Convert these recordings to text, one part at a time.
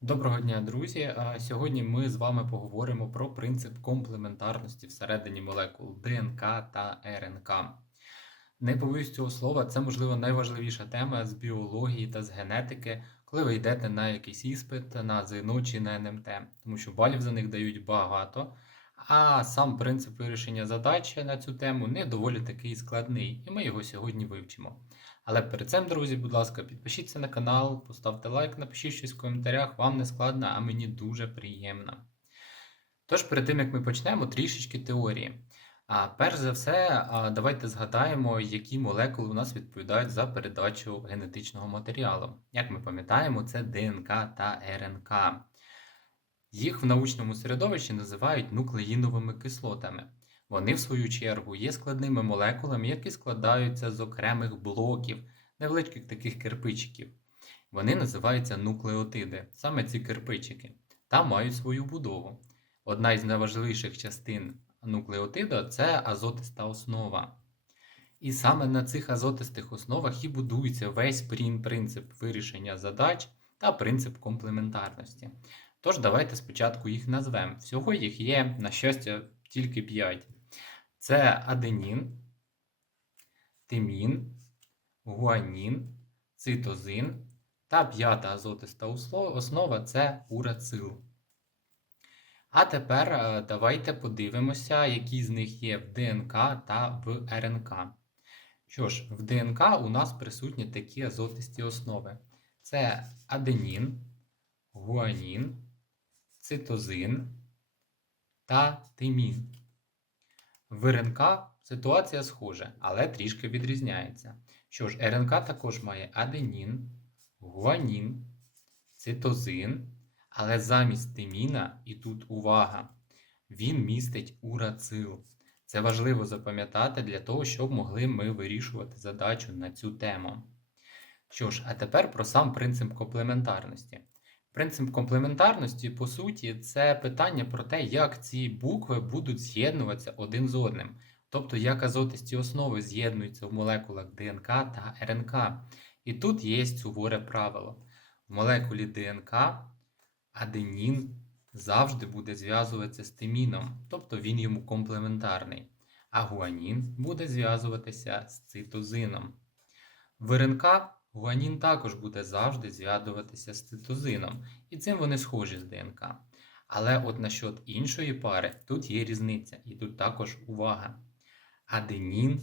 Доброго дня, друзі! Сьогодні ми з вами поговоримо про принцип комплементарності всередині молекул ДНК та РНК. Не побоюсь цього слова, це, можливо, найважливіша тема з біології та з генетики, коли ви йдете на якийсь іспит, на ЗНО чи на НМТ, тому що балів за них дають багато, а сам принцип вирішення задачі на цю тему не доволі такий складний, і ми його сьогодні вивчимо. Але перед цим, друзі, будь ласка, підпишіться на канал, поставте лайк, напишіть щось в коментарях, вам не складно, а мені дуже приємно. Тож, перед тим як ми почнемо, трішечки теорії. А перш за все, давайте згадаємо, які молекули у нас відповідають за передачу генетичного матеріалу. Як ми пам'ятаємо, це ДНК та РНК. Їх в научному середовищі називають нуклеїновими кислотами. Вони, в свою чергу, є складними молекулами, які складаються з окремих блоків, невеличких таких кирпичиків. Вони називаються нуклеотиди, саме ці кирпичики, та мають свою будову. Одна із найважливіших частин нуклеотида це азотиста основа. І саме на цих азотистих основах і будується весь прин- принцип вирішення задач та принцип комплементарності. Тож давайте спочатку їх назвемо. Всього їх є, на щастя, тільки 5. Це аденін, тимін, гуанін, цитозин та п'ята азотиста основа це урацил. А тепер е, давайте подивимося, які з них є в ДНК та в РНК. Що ж, в ДНК у нас присутні такі азотисті основи: це аденін, гуанін, цитозин та тимін. В РНК ситуація схожа, але трішки відрізняється. Що ж, РНК також має аденін, гуанін, цитозин, але замість тиміна, і тут увага, він містить урацил. Це важливо запам'ятати для того, щоб могли ми вирішувати задачу на цю тему. Що ж, а тепер про сам принцип комплементарності. Принцип комплементарності, по суті, це питання про те, як ці букви будуть з'єднуватися один з одним. Тобто, як азотисті основи з'єднуються в молекулах ДНК та РНК. І тут є суворе правило. В молекулі ДНК аденін завжди буде зв'язуватися з тиміном, тобто він йому комплементарний, а гуанін буде зв'язуватися з цитозином. В РНК гуанін також буде завжди зв'язуватися з цитозином, і цим вони схожі з ДНК. Але от насчет іншої пари тут є різниця, і тут також увага. Аденін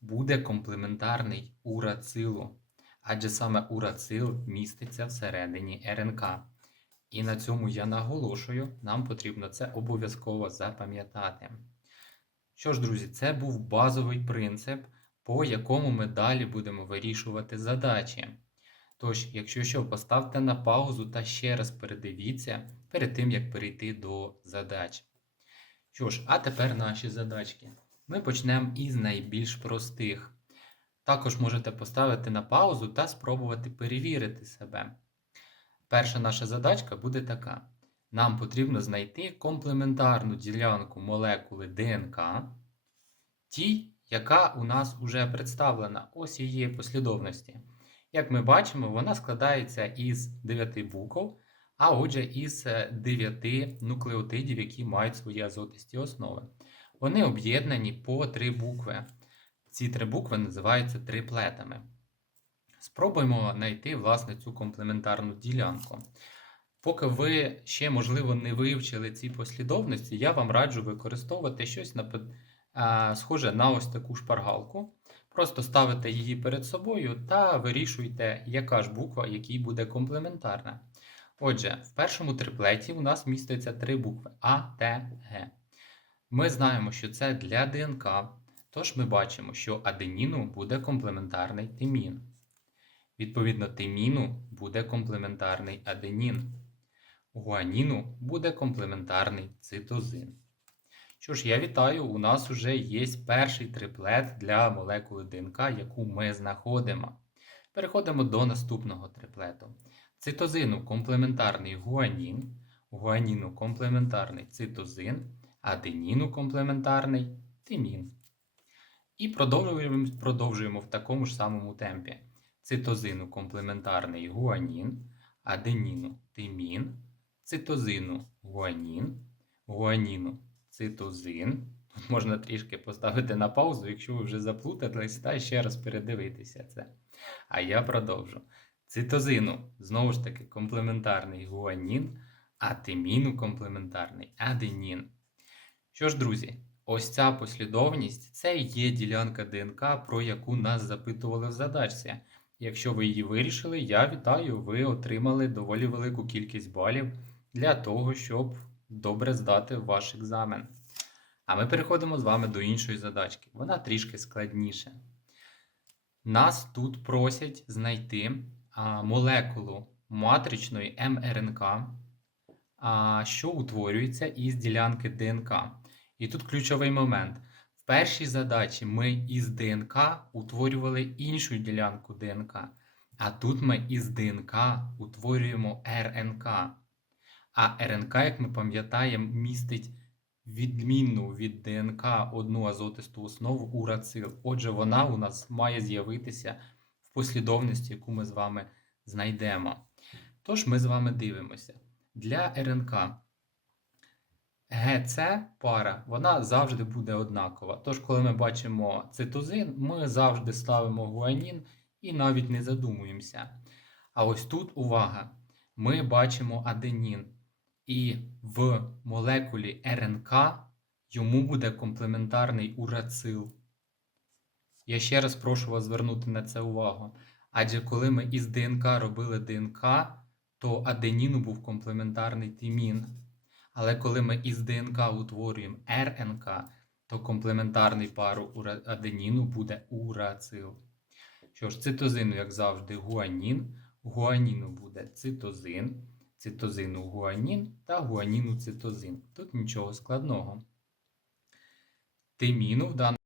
буде комплементарний урацилу, адже саме урацил міститься всередині РНК. І на цьому я наголошую, нам потрібно це обов'язково запам'ятати. Що ж, друзі, це був базовий принцип, по якому ми далі будемо вирішувати задачі. Тож, якщо що, поставте на паузу та ще раз передивіться перед тим, як перейти до задач. Що ж, а тепер наші задачки. Ми почнемо із найбільш простих. Також можете поставити на паузу та спробувати перевірити себе. Перша наша задачка буде така: нам потрібно знайти комплементарну ділянку молекули ДНК, тій, яка у нас вже представлена ось її послідовності. Як ми бачимо, вона складається із 9 букв, а отже, із 9 нуклеотидів, які мають свої азотисті основи. Вони об'єднані по 3 букви. Ці три букви називаються триплетами. Спробуємо знайти власне цю комплементарну ділянку. Поки ви ще, можливо, не вивчили ці послідовності, я вам раджу використовувати щось на, схоже на ось таку шпаргалку. Просто ставите її перед собою та вирішуйте, яка ж буква, якій буде комплементарна. Отже, в першому триплеті у нас міститься три букви А, Т, Г. Ми знаємо, що це для ДНК, тож ми бачимо, що аденіну буде комплементарний тимін. Відповідно, тиміну буде комплементарний аденін. Гуаніну буде комплементарний цитозин. Що ж, я вітаю, у нас вже є перший триплет для молекули ДНК, яку ми знаходимо. Переходимо до наступного триплету. Цитозину комплементарний гуанін, гуаніну комплементарний цитозин, аденіну комплементарний тимін. І продовжуємо, продовжуємо в такому ж самому темпі. Цитозину комплементарний гуанін, аденіну тимін, цитозину гуанін, гуаніну цитозин. Тут можна трішки поставити на паузу, якщо ви вже заплутались, та ще раз передивитися це. А я продовжу. Цитозину, знову ж таки, комплементарний гуанін, а тиміну комплементарний аденін. Що ж, друзі, ось ця послідовність це є ділянка ДНК, про яку нас запитували в задачці. Якщо ви її вирішили, я вітаю, ви отримали доволі велику кількість балів для того, щоб добре здати ваш екзамен. А ми переходимо з вами до іншої задачки. Вона трішки складніша. Нас тут просять знайти а, молекулу матричної МРНК, а, що утворюється із ділянки ДНК. І тут ключовий момент. В першій задачі ми із ДНК утворювали іншу ділянку ДНК, а тут ми із ДНК утворюємо РНК. А РНК, як ми пам'ятаємо, містить відмінну від ДНК одну азотисту основу урацил. Отже, вона у нас має з'явитися в послідовності, яку ми з вами знайдемо. Тож ми з вами дивимося. Для РНК ГЦ пара, вона завжди буде однакова. Тож, коли ми бачимо цитозин, ми завжди ставимо гуанін і навіть не задумуємося. А ось тут увага! Ми бачимо аденін. І в молекулі РНК йому буде комплементарний урацил. Я ще раз прошу вас звернути на це увагу. Адже коли ми із ДНК робили ДНК, то аденіну був комплементарний тимін. Але коли ми із ДНК утворюємо РНК, то комплементарний пару аденіну буде урацил. Що ж, цитозину, як завжди, гуанін, гуаніну буде цитозин, цитозину гуанін та гуаніну цитозин. Тут нічого складного. Тиміну в даному